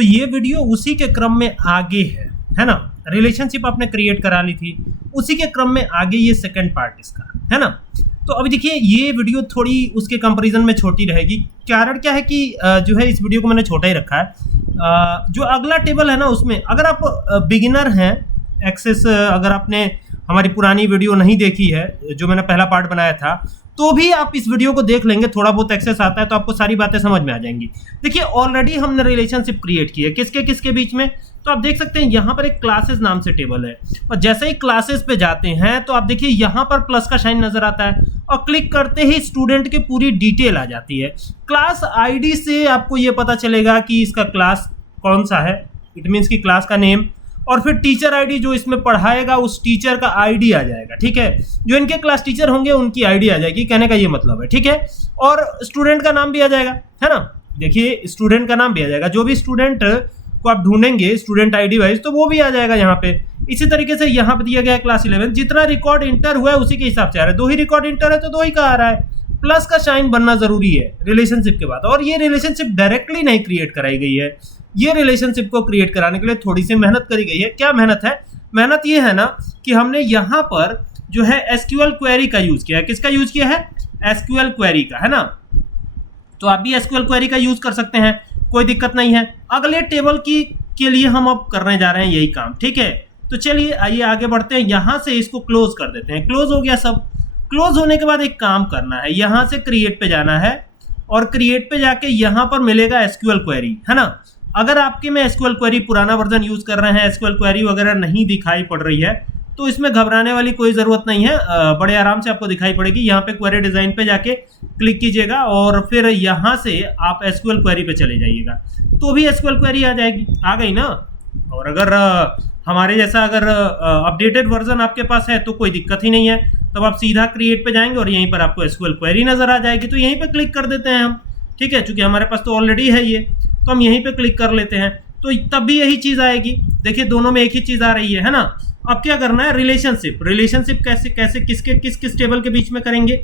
तो ये वीडियो उसी के क्रम में आगे है ना। रिलेशनशिप आपने क्रिएट करा ली थी, उसी के क्रम में आगे ये सेकंड पार्ट इसका है ना। तो अभी देखिए ये वीडियो थोड़ी उसके कंपैरिजन में छोटी रहेगी। कारण क्या है कि जो है इस वीडियो को मैंने छोटा ही रखा है। जो अगला टेबल है ना उसमें अगर आप बिगिनर हैं, एक्सेस अगर आपने हमारी पुरानी वीडियो नहीं देखी है जो मैंने पहला पार्ट बनाया था, तो भी आप इस वीडियो को देख लेंगे, थोड़ा बहुत एक्सेस आता है तो आपको सारी बातें समझ में आ जाएंगी। देखिए ऑलरेडी हमने रिलेशनशिप क्रिएट की है किसके किसके बीच में। तो आप देख सकते हैं यहाँ पर एक क्लासेस नाम से टेबल है, और जैसे ही क्लासेस पे जाते हैं तो आप देखिए यहाँ पर प्लस का साइन नजर आता है, और क्लिक करते ही स्टूडेंट की पूरी डिटेल आ जाती है। क्लास आईडी से आपको ये पता चलेगा कि इसका क्लास कौन सा है, इट मीन्स की क्लास का नेम, और फिर टीचर आईडी जो इसमें पढ़ाएगा उस टीचर का आईडी आ जाएगा। ठीक है, जो इनके क्लास टीचर होंगे उनकी आईडी आ जाएगी, कहने का ये मतलब है। ठीक है, और स्टूडेंट का नाम भी आ जाएगा, है ना। देखिए स्टूडेंट का नाम भी आ जाएगा, जो भी स्टूडेंट को आप ढूंढेंगे स्टूडेंट आईडी वाइज तो वो भी आ जाएगा यहाँ पे। इसी तरीके से यहाँ पे दिया गया है क्लास 11, जितना रिकॉर्ड इंटर हुआ है उसी के हिसाब से आ रहा है। 2 ही रिकॉर्ड इंटर है तो 2 ही का आ रहा है। प्लस का साइन बनना जरूरी है रिलेशनशिप के बाद, और ये रिलेशनशिप डायरेक्टली नहीं क्रिएट कराई गई है, ये रिलेशनशिप को क्रिएट कराने के लिए थोड़ी सी मेहनत करी गई है। क्या मेहनत है? मेहनत ये है ना कि हमने यहाँ पर जो है एसक्यूएल क्वेरी का यूज किया है। किसका यूज किया है? एसक्यूएल क्वेरी का, है ना। तो आप भी एसक्यूएल क्वेरी का यूज कर सकते हैं, कोई दिक्कत नहीं है। अगले टेबल के लिए हम अब करने जा रहे हैं यही काम। ठीक है, तो चलिए आइए आगे बढ़ते हैं। यहाँ से इसको क्लोज कर देते हैं। क्लोज हो गया सब। क्लोज होने के बाद एक काम करना है, यहाँ से क्रिएट पे जाना है, और क्रिएट पे जाके यहाँ पर मिलेगा एसक्यूएल क्वेरी, है ना। अगर आपके में एसक्यूएल क्वेरी पुराना वर्जन यूज कर रहे हैं, एसक्यूएल क्वेरी वगैरह नहीं दिखाई पड़ रही है, तो इसमें घबराने वाली कोई ज़रूरत नहीं है, बड़े आराम से आपको दिखाई पड़ेगी। यहाँ पे क्वेरी डिज़ाइन पे जाके क्लिक कीजिएगा, और फिर यहाँ से आप एसक्यूएल क्वेरी पे चले जाइएगा, तो भी एसक्यूएल क्वेरी आ जाएगी। आ गई ना। और अगर हमारे जैसा अगर अपडेटेड वर्जन आपके पास है तो कोई दिक्कत ही नहीं है, तब आप सीधा क्रिएट पे जाएंगे और यहीं पर आपको एसक्यूएल क्वेरी नज़र आ जाएगी। तो यहीं पर क्लिक कर देते हैं हम। ठीक है, चूँकि हमारे पास तो ऑलरेडी है ये, तो हम यहीं पर क्लिक कर लेते हैं, तो तब भी यही चीज़ आएगी। देखिए दोनों में एक ही चीज़ आ रही है ना। अब क्या करना है? रिलेशनशिप कैसे किसके किस टेबल के बीच में करेंगे?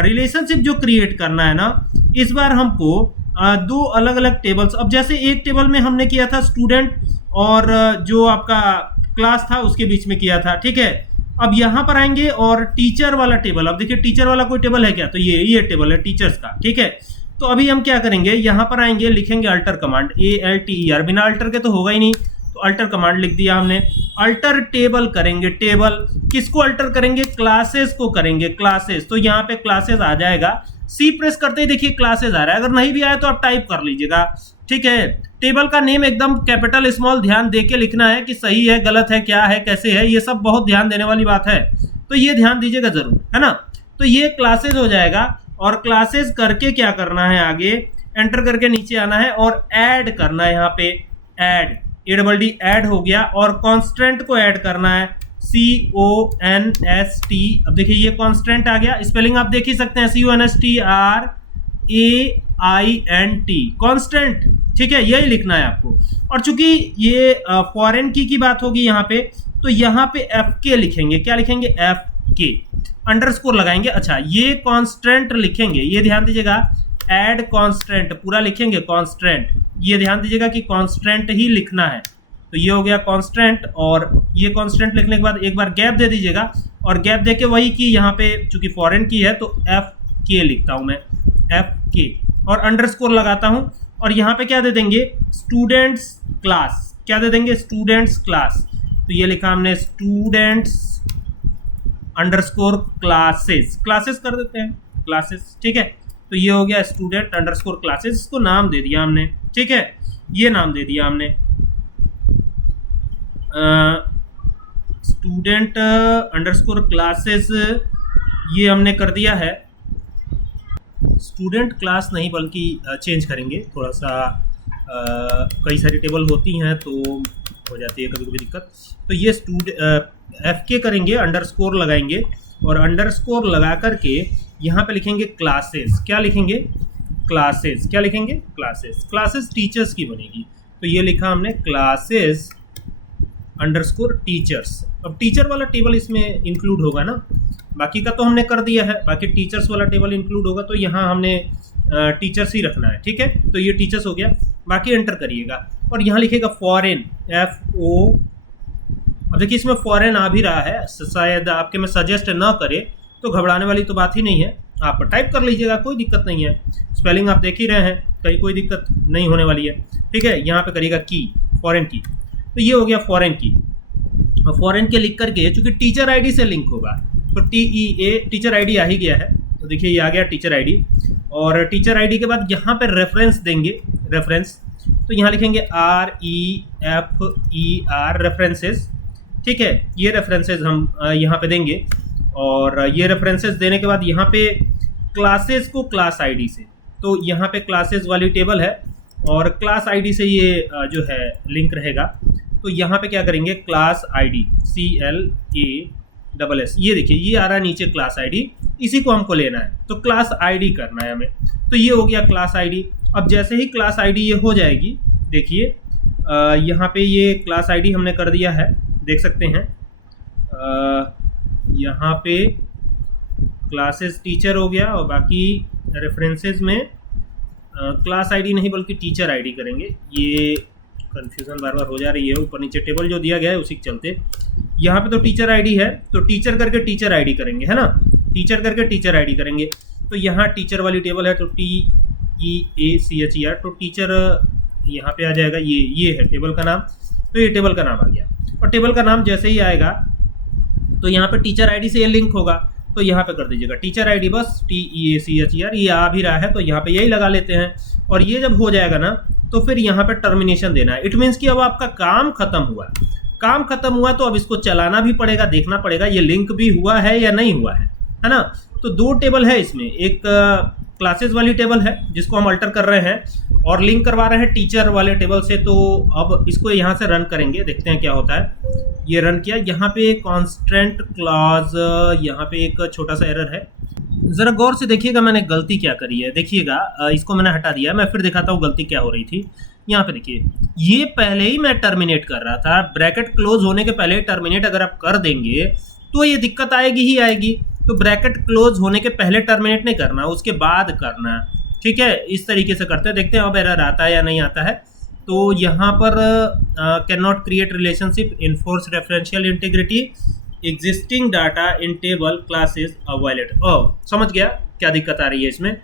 रिलेशनशिप जो क्रिएट करना है ना, इस बार हमको 2 अलग अलग टेबल्स। अब जैसे एक टेबल में हमने किया था स्टूडेंट और जो आपका क्लास था उसके बीच में किया था। ठीक है, अब यहाँ पर आएंगे और टीचर वाला टेबल। अब देखिए टीचर वाला कोई टेबल है क्या? तो ये टेबल है टीचर्स का। ठीक है, तो अभी हम क्या करेंगे, यहाँ पर आएंगे, लिखेंगे अल्टर कमांड, ALTER। बिना अल्टर के तो होगा ही नहीं, तो अल्टर कमांड लिख दिया हमने। अल्टर टेबल करेंगे। टेबल किसको अल्टर करेंगे? क्लासेस को करेंगे, क्लासेस। तो यहाँ पे क्लासेस आ जाएगा। सी प्रेस करते ही देखिए क्लासेस आ रहा है। अगर नहीं भी आया तो आप टाइप कर लीजिएगा। ठीक है, टेबल का नेम एकदम कैपिटल स्मॉल ध्यान दे के लिखना है कि सही है गलत है क्या है कैसे है, ये सब बहुत ध्यान देने वाली बात है, तो ये ध्यान दीजिएगा जरूर, है ना। तो ये क्लासेस हो जाएगा, और क्लासेस करके क्या करना है, आगे एंटर करके नीचे आना है और ऐड करना है। यहाँ पे ऐड, ADD ऐड हो गया, और कॉन्स्टेंट को ऐड करना है, CONST। अब देखिए ये कॉन्स्टेंट आ गया। स्पेलिंग आप देख ही सकते हैं, CONSTRAINT, कॉन्स्टेंट। ठीक है, यही लिखना है आपको। और चूंकि ये फॉरेन की बात होगी यहाँ पे, तो यहाँ पे FK लिखेंगे। क्या लिखेंगे? FK, अंडरस्कोर लगाएंगे। अच्छा, ये कॉन्स्टेंट लिखेंगे, ये ध्यान दीजिएगा। ऐड कॉन्स्टेंट पूरा लिखेंगे, कॉन्स्टेंट, ये ध्यान दीजिएगा कि कॉन्स्टेंट ही लिखना है। तो ये हो गया कॉन्स्टेंट, और ये कॉन्स्टेंट लिखने के बाद एक बार गैप दे दीजिएगा, और गैप देके वही की यहाँ पे चूंकि फॉरेन की है तो FK लिखता हूँ मैं, FK, और अंडरस्कोर लगाता हूँ। और यहाँ पे क्या दे देंगे? Students class. क्या दे देंगे? Students class. तो ये लिखा हमने स्टूडेंट्स अंडरस्कोर क्लासेस, क्लासेस कर देते हैं, क्लासेस। ठीक है, तो ये हो गया स्टूडेंट अंडरस्कोर क्लासेस, इसको नाम दे दिया हमने। ठीक है, ये नाम दे दिया हमने स्टूडेंट अंडरस्कोर क्लासेस, ये हमने कर दिया है। स्टूडेंट क्लास नहीं बल्कि चेंज करेंगे थोड़ा सा, कई सारी टेबल होती हैं तो हो जाती है कभी कभी दिक्कत। तो ये FK करेंगे, अंडरस्कोर लगाएंगे, और अंडरस्कोर लगा करके यहाँ पे लिखेंगे क्लासेस। क्या लिखेंगे? क्लासेस। क्या लिखेंगे? क्लासेस। क्लासेस टीचर्स की बनेगी, तो ये लिखा हमने क्लासेस अंडरस्कोर टीचर्स। अब टीचर वाला टेबल इसमें इंक्लूड होगा ना, बाकी का तो हमने कर दिया है, बाकी टीचर्स वाला टेबल इंक्लूड होगा, तो यहाँ हमने टीचर्स ही रखना है। ठीक है, तो ये टीचर्स हो गया, बाकी एंटर करिएगा। और यहाँ लिखेगा फॉरेन, FO। अब देखिए इसमें फॉरेन आ भी रहा है, शायद आपके में सजेस्ट ना करे तो घबराने वाली तो बात ही नहीं है, आप टाइप कर लीजिएगा, कोई दिक्कत नहीं है। स्पेलिंग आप देख ही रहे हैं, कहीं कोई दिक्कत नहीं होने वाली है। ठीक है, यहाँ पे करिएगा की, फॉरेन की, तो ये हो गया फॉरेन की। और फॉरेन के लिख करके चूंकि टीचर आईडी से लिंक होगा तो TEA टीचर आईडी आ ही गया है, तो देखिए ये आ गया टीचर आईडी। और टीचर आईडी के बाद यहाँ पे रेफरेंस देंगे, रेफरेंस, तो यहाँ लिखेंगे REFER रेफरेंसेस। ठीक है, ये रेफरेंसेस हम यहाँ पे देंगे। और ये रेफरेंसेस देने के बाद यहाँ पे क्लासेस को क्लास आईडी से, तो यहाँ पे क्लासेस वाली टेबल है और क्लास आईडी से ये जो है लिंक रहेगा। तो यहाँ पे क्या करेंगे, क्लास आईडी CLASS, ये देखिए ये आ रहा है नीचे क्लास आईडी, इसी को हमको लेना है, तो क्लास आईडी करना है हमें। तो ये हो गया क्लास आईडी। अब जैसे ही क्लास आईडी ये हो जाएगी, देखिए यहाँ पे ये क्लास आईडी हमने कर दिया है, देख सकते हैं यहाँ पे क्लासेस टीचर हो गया और बाकी रेफरेंसेस में क्लास आईडी नहीं बल्कि टीचर आईडी करेंगे। ये कंफ्यूजन बार बार हो जा रही है, ऊपर नीचे टेबल जो दिया गया है उसी के चलते। यहाँ पे तो टीचर आईडी है, तो टीचर करके टीचर आईडी करेंगे, है ना, टीचर करके टीचर आईडी करेंगे। तो यहाँ टीचर वाली टेबल है, तो TEACHER, तो टीचर यहाँ पे आ जाएगा, ये है टेबल का नाम। तो ये टेबल का नाम आ गया, और टेबल का नाम जैसे ही आएगा तो यहाँ पे टीचर आईडी से ये लिंक होगा, तो यहाँ पे कर दीजिएगा टीचर आईडी, बस TEACHER, ये आ भी रहा है तो यहाँ पे यही लगा लेते हैं। और ये जब हो जाएगा ना तो फिर यहाँ पे टर्मिनेशन देना है। इट मीन्स कि अब आपका काम खत्म हुआ, काम खत्म हुआ तो अब इसको चलाना भी पड़ेगा, देखना पड़ेगा ये लिंक भी हुआ है या नहीं हुआ है ना। तो दो टेबल है इसमें, एक क्लासेस वाली टेबल है जिसको हम अल्टर कर रहे हैं और लिंक करवा रहे हैं टीचर वाले टेबल से। तो अब इसको यहाँ से रन करेंगे, देखते हैं क्या होता है। ये रन किया, यहाँ पे कॉन्स्टेंट क्लॉज, यहाँ पे एक छोटा सा एरर है, जरा गौर से देखिएगा मैंने गलती क्या करी है। देखिएगा इसको मैंने हटा दिया, मैं फिर दिखाता हूँ गलती क्या हो रही थी। यहाँ पे देखिए, ये पहले ही मैं टर्मिनेट कर रहा था, ब्रैकेट क्लोज होने के पहले टर्मिनेट अगर आप कर देंगे तो ये दिक्कत आएगी ही आएगी। तो ब्रैकेट क्लोज होने के पहले टर्मिनेट नहीं करना, उसके बाद करना। ठीक है, इस तरीके से करते हैं, देखते हैं अब एरर आता है या नहीं आता है। तो यहाँ पर can not create relationship, enforce referential integrity, existing data in table classes avoided. समझ गया क्या दिक्कत आ रही है इसमें।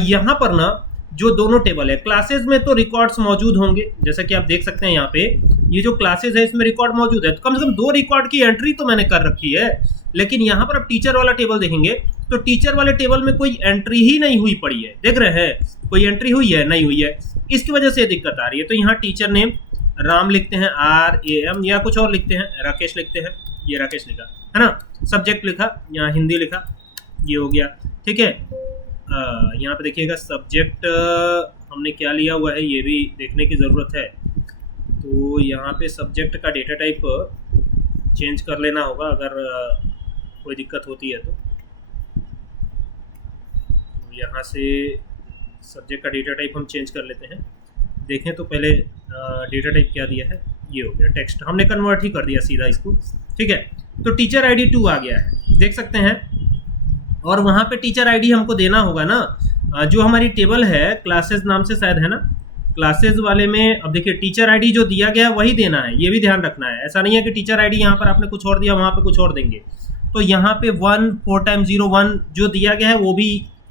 यहाँ पर ना जो दोनों टेबल है, क्लासेस में तो रिकॉर्ड्स मौजूद होंगे, जैसा कि आप देख सकते हैं यहाँ पे ये जो क्लासेस है इसमें रिकॉर्ड मौजूद है, तो कम से कम 2 रिकॉर्ड की एंट्री तो मैंने कर रखी है। लेकिन यहाँ पर आप टीचर वाला टेबल देखेंगे तो टीचर वाले टेबल में कोई एंट्री ही नहीं हुई पड़ी है, देख रहे हैं, कोई एंट्री हुई है नहीं हुई है, इसकी वजह से दिक्कत आ रही है। तो यहाँ टीचर नेम राम लिखते हैं, RAM, या कुछ और लिखते हैं, राकेश लिखते हैं, ये राकेश लिखा है ना, सब्जेक्ट लिखा, यहाँ हिंदी लिखा, ये हो गया। ठीक है, यहाँ पे देखिएगा सब्जेक्ट हमने क्या लिया हुआ है ये भी देखने की ज़रूरत है। तो यहाँ पे सब्जेक्ट का डेटा टाइप चेंज कर लेना होगा अगर कोई दिक्कत होती है तो यहाँ से सब्जेक्ट का डेटा टाइप हम चेंज कर लेते हैं। देखें तो पहले डेटा टाइप क्या दिया है, ये हो गया टेक्स्ट, हमने कन्वर्ट ही कर दिया सीधा इसको। ठीक है, तो टीचर आईडी 2 आ गया है, देख सकते हैं। और वहाँ पे टीचर आईडी हमको देना होगा ना, जो हमारी टेबल है क्लासेस नाम से शायद है ना, क्लासेस वाले में। अब देखिए टीचर आईडी जो दिया गया है वही देना है, ये भी ध्यान रखना है। ऐसा नहीं है कि टीचर आईडी यहाँ पर आपने कुछ और दिया वहाँ पे कुछ और देंगे। तो यहाँ पे 1 4 टाइम 0 1 जो दिया गया है वो भी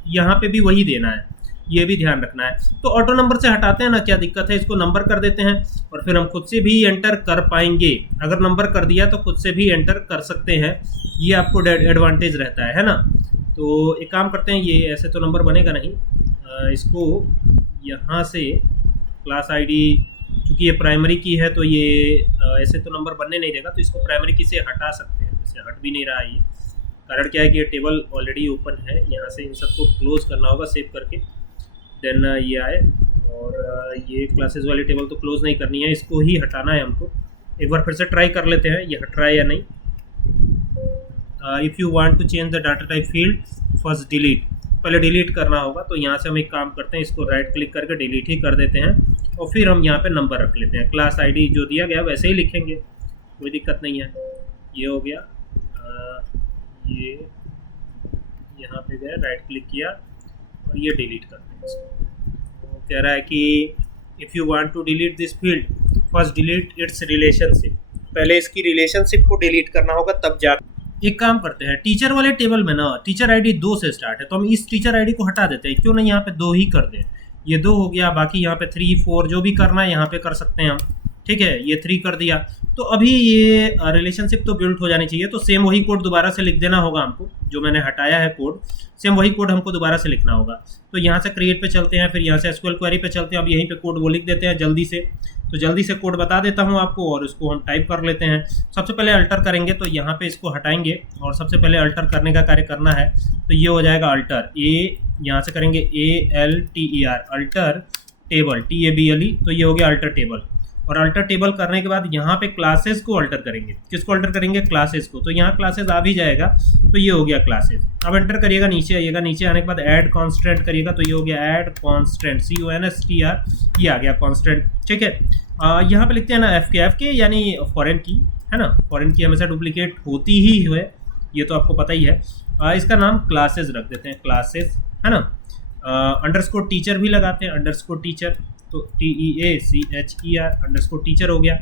यहाँ पे भी वही देना है, ये भी ध्यान रखना है। तो ऑटो नंबर से हटाते हैं ना, क्या दिक्कत है, इसको नंबर कर देते हैं और फिर हम खुद से भी एंटर कर पाएंगे। अगर नंबर कर दिया तो खुद से भी एंटर कर सकते हैं, ये आपको एडवांटेज रहता है ना। तो एक काम करते हैं, ये ऐसे तो नंबर बनेगा नहीं, इसको यहाँ से क्लास आईडी, चूँकि ये प्राइमरी की है तो ये ऐसे तो नंबर बनने नहीं देगा, तो इसको प्राइमरी की से हटा सकते हैं। इससे हट भी नहीं रहा है ये, कारण क्या है कि ये टेबल ऑलरेडी ओपन है। यहाँ से इन सबको क्लोज करना होगा सेव करके, देन ये आए। और ये क्लासेस वाली टेबल तो क्लोज नहीं करनी है, इसको ही हटाना है हमको। एक बार फिर से ट्राई कर लेते हैं ये हट रहा है या नहीं। If you want to change the data type field, first delete, पहले डिलीट करना होगा। तो यहाँ से हम एक काम करते हैं, इसको राइट क्लिक करके डिलीट ही कर देते हैं और फिर हम यहाँ पे नंबर रख लेते हैं। क्लास आईडी जो दिया गया वैसे ही लिखेंगे, कोई दिक्कत नहीं है। ये हो गया, ये यहाँ पे गया, राइट क्लिक किया और ये डिलीट करते हैं इसको। वो कह रहा है कि if you want to delete this field first delete its relationship, पहले इसकी रिलेशनशिप को डिलीट करना होगा तब जा। एक काम करते हैं, टीचर वाले टेबल में ना टीचर आईडी 2 से स्टार्ट है, तो हम इस टीचर आईडी को हटा देते हैं, क्यों नहीं यहाँ पे 2 ही कर दें, ये 2 हो गया, बाकी यहाँ पे 3 4 जो भी करना है यहाँ पे कर सकते हैं हम, ठीक है, ये 3 कर दिया। तो अभी ये रिलेशनशिप तो बिल्ड हो जानी चाहिए, तो सेम वही कोड दोबारा से लिख देना होगा हमको, जो मैंने हटाया है कोड, सेम वही कोड हमको दोबारा से लिखना होगा। तो यहाँ से क्रिएट पे चलते हैं, फिर यहाँ से एसक्यूएल क्वेरी पे चलते हैं, अब यहीं पे कोड वो लिख देते हैं जल्दी से। तो जल्दी से कोड बता देता हूँ आपको और उसको हम टाइप कर लेते हैं। सबसे पहले अल्टर करेंगे, तो यहाँ पे इसको हटाएंगे और सबसे पहले अल्टर करने का कार्य करना है, तो ये हो जाएगा अल्टर, यहाँ से करेंगे ALTER अल्टर टेबल, TABLE, तो ये हो गया अल्टर टेबल। और अल्टर टेबल करने के बाद यहाँ पे क्लासेस को अल्टर करेंगे, किसको अल्टर करेंगे, क्लासेस को, तो यहाँ क्लासेस आ भी जाएगा, तो ये हो गया क्लासेस। अब एंटर करिएगा, नीचे आइएगा, नीचे आने के बाद ऐड कॉन्स्टेंट करिएगा, तो ये हो गया ऐड कॉन्स्टेंट, CONSTR, ये आ गया कॉन्स्टेंट, ठीक है। यहाँ पे लिखते हैं ना FK यानी फॉरेन की, है ना, फॉरेन की हमेशा डुप्लीकेट होती ही है, ये तो आपको पता ही है। इसका नाम क्लासेस रख देते हैं, क्लासेस, है ना। अंडरस्कोर टीचर भी लगाते हैं, अंडरस्कोर टीचर, तो TEACHER अंडरस्कोर टीचर हो गया।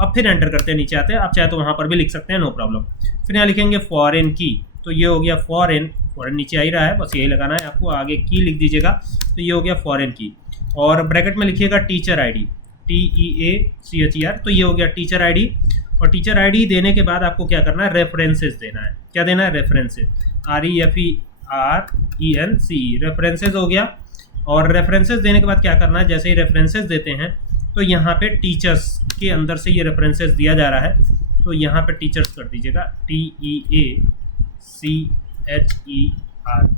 अब फिर एंटर करते हैं, नीचे आते हैं, आप चाहे तो वहाँ पर भी लिख सकते हैं, नो प्रॉब्लम। फिर यहाँ लिखेंगे फॉरेन की, तो ये हो गया फॉरेन, फॉरेन नीचे आ ही रहा है, बस यही लगाना है आपको, आगे की लिख दीजिएगा, तो ये हो गया फॉरेन की। और ब्रैकेट में लिखिएगा टीचर आईडी, TEACHER, तो ये हो गया टीचर आईडी। और टीचर आईडी देने के बाद आपको क्या करना है, रेफरेंसेस देना है, क्या देना है, रेफरेंसेस, REFERENCE, रेफरेंसेस हो गया। और रेफरेंसेस देने के बाद क्या करना है, जैसे ही रेफरेंसेस देते हैं तो यहाँ पे टीचर्स के अंदर से ये रेफरेंसेस दिया जा रहा है, तो यहाँ पे टीचर्स कर दीजिएगा, TEACHER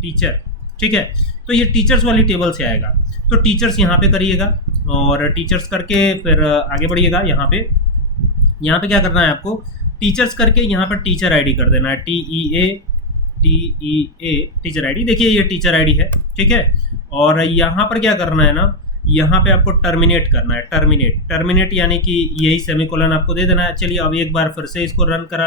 टीचर, ठीक है। तो ये टीचर्स वाली टेबल से आएगा, तो टीचर्स यहाँ पे करिएगा और टीचर्स करके फिर आगे बढ़िएगा। यहाँ पे क्या करना है आपको, टीचर्स करके यहाँ पर टीचर आईडी कर देना है, TEA टीचर आईडी, देखिए ये टीचर आईडी है, ठीक है। और यहाँ पर क्या करना है ना, यहाँ पे आपको टर्मिनेट करना है, टर्मिनेट यानी कि यही सेमीकोलन आपको दे देना है। चलिए अब एक बार फिर से इसको रन करा ले।